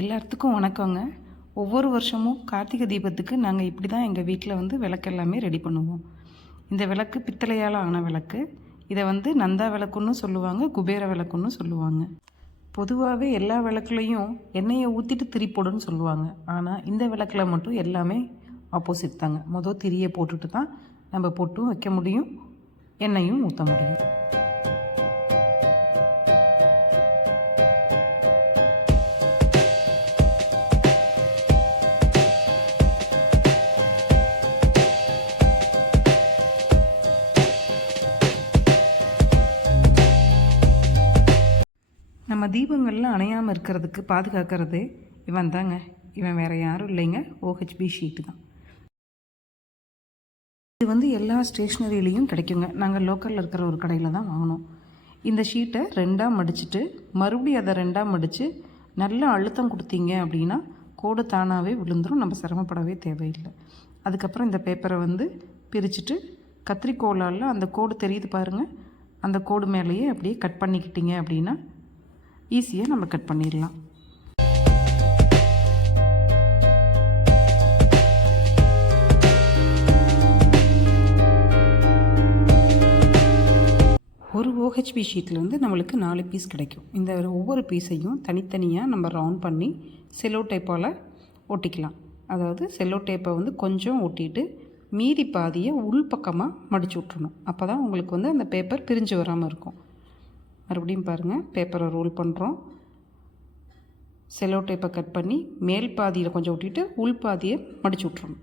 எல்லாத்துக்கும் வணக்கங்க. ஒவ்வொரு வருஷமும் கார்த்திகை தீபத்துக்கு நாங்கள் இப்படி தான் எங்கள் வீட்டில் விளக்கு எல்லாமே ரெடி பண்ணுவோம். இந்த விளக்கு பித்தளையால் ஆன விளக்கு. இதை நந்தா விளக்குன்னு சொல்லுவாங்க, குபேர விளக்குன்னு சொல்லுவாங்க. பொதுவாகவே எல்லா விளக்குலையும் எண்ணெயை ஊற்றிட்டு திரி போடுன்னு சொல்லுவாங்க. ஆனால் இந்த விளக்கில் மட்டும் எல்லாமே ஆப்போசிட் தாங்க. மொதல் திரியை போட்டுட்டு தான் நம்ம பொட்டும் வைக்க முடியும், எண்ணெயும் ஊற்ற முடியும். நம்ம தீபங்கள்லாம் அணையாமல் இருக்கிறதுக்கு பாதுகாக்கிறது இவன் தாங்க. இவன் வேறு யாரும் இல்லைங்க, OHB ஷீட்டு தான். இது எல்லா ஸ்டேஷ்னரியிலையும் கிடைக்குங்க. நாங்கள் லோக்கலில் இருக்கிற ஒரு கடையில் தான் வாங்கினோம். இந்த ஷீட்டை ரெண்டாக மடிச்சுட்டு மறுபடியும் அதை ரெண்டாக மடித்து நல்லா அழுத்தம் கொடுத்தீங்க அப்படின்னா கோடு தானாகவே விழுந்துடும். நம்ம சிரமப்படவே தேவையில்லை. அதுக்கப்புறம் இந்த பேப்பரை பிரிச்சுட்டு கத்திரிக்கோளால் அந்த கோடு தெரியுது பாருங்கள், அந்த கோடு மேலேயே அப்படியே கட் பண்ணிக்கிட்டீங்க அப்படின்னா ஈஸியாக நம்ம கட் பண்ணிடலாம். ஒரு OHB ஷீட்டில் நம்மளுக்கு 4 பீஸ் கிடைக்கும். இந்த ஒவ்வொரு பீஸையும் தனித்தனியாக நம்ம ரவுண்ட் பண்ணி செல்லோ டேப்பால் ஒட்டிக்கலாம். அதாவது செல்லோ டேப்பை கொஞ்சம் ஒட்டிட்டு மீதி பாதியை உள்பக்கமாக மடித்து விட்றணும். அப்போ தான் உங்களுக்கு அந்த பேப்பர் பிரிஞ்சு வராமல் இருக்கும். மறுபடியும் பாருங்கள், பேப்பரை ரோல் பண்ணுறோம். செல்லோ டேப்பை கட் பண்ணி மேல் பாதியில் கொஞ்சம் ஒட்டிட்டு உள் பாதியை மடித்து விட்றணும்.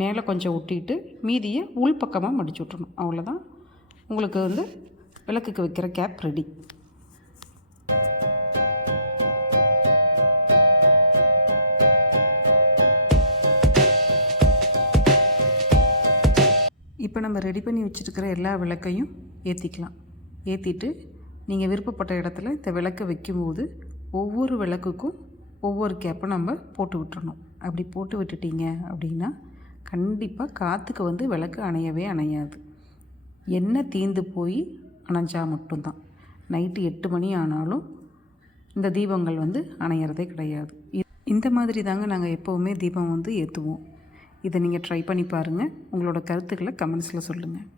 மேலே கொஞ்சம் ஒட்டிட்டு மீதியை உள் பக்கமாக மடித்து விட்றணும். அவ்வளோதான், உங்களுக்கு விளக்குக்கு வைக்கிற கேப் ரெடி. இப்போ நம்ம ரெடி பண்ணி வச்சுருக்கிற எல்லா விளக்கையும் ஏற்றிக்கலாம். ஏற்றிட்டு நீங்கள் விருப்பப்பட்ட இடத்துல இந்த விளக்கை வைக்கும்போது ஒவ்வொரு விளக்குக்கும் ஒவ்வொரு கேப்பை நம்ம போட்டு விட்டுறணும். அப்படி போட்டு விட்டுட்டீங்க அப்படின்னா கண்டிப்பாக காற்றுக்கு விளக்கு அணையவே அணையாது. எண்ணெய் தீர்ந்து போய் அணைஞ்சால் மட்டும்தான். நைட்டு 8 மணி ஆனாலும் இந்த தீபங்கள் அணையிறதே கிடையாது. இந்த மாதிரி தாங்க நாங்கள் எப்போவுமே தீபம் ஏற்றுவோம். இதை நீங்கள் ட்ரை பண்ணி பாருங்கள். உங்களோட கருத்துக்களை கமெண்ட்ஸில் சொல்லுங்கள்.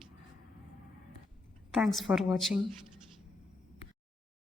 தேங்க்ஸ் ஃபார் வாட்சிங்.